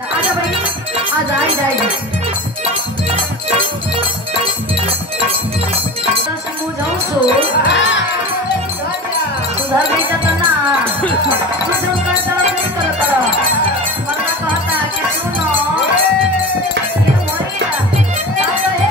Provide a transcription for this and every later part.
आजा भाई आजा आई जाएगी मुझाऊ सो सुधार नहीं जाता ना तुझे उसका जवाब नहीं करता मरना कहता कि सुनो ये मोरिया आता है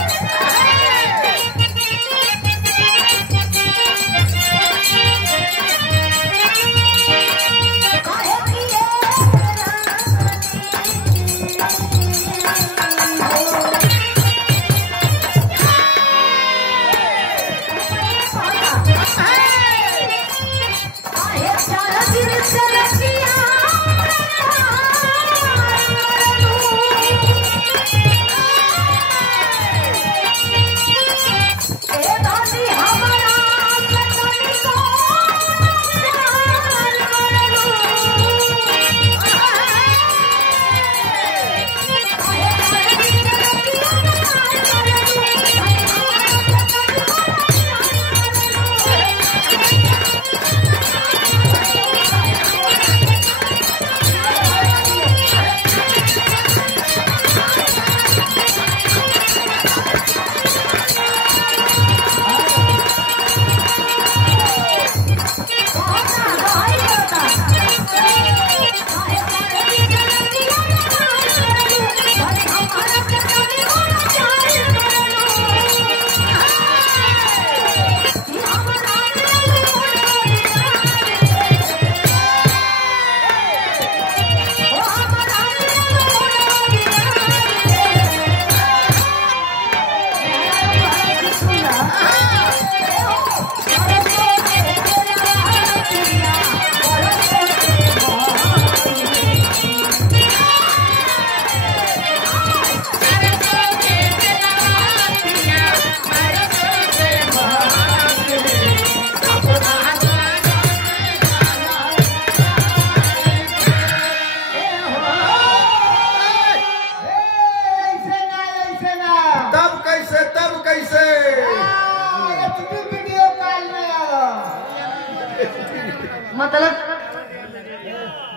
मतलब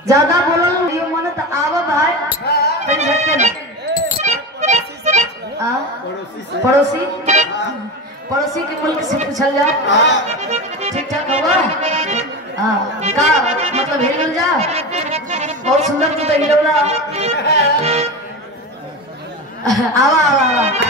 ज्यादा बोलो ये मन तो आवा भाई कहीं झटके नहीं पड़ोसी पड़ोसी के मुल्क से पूछल जाओ ठीक ठाक होगा का मतलब हिल जा बहुत सुंदर तू तो हिलौला आवा आवा आवा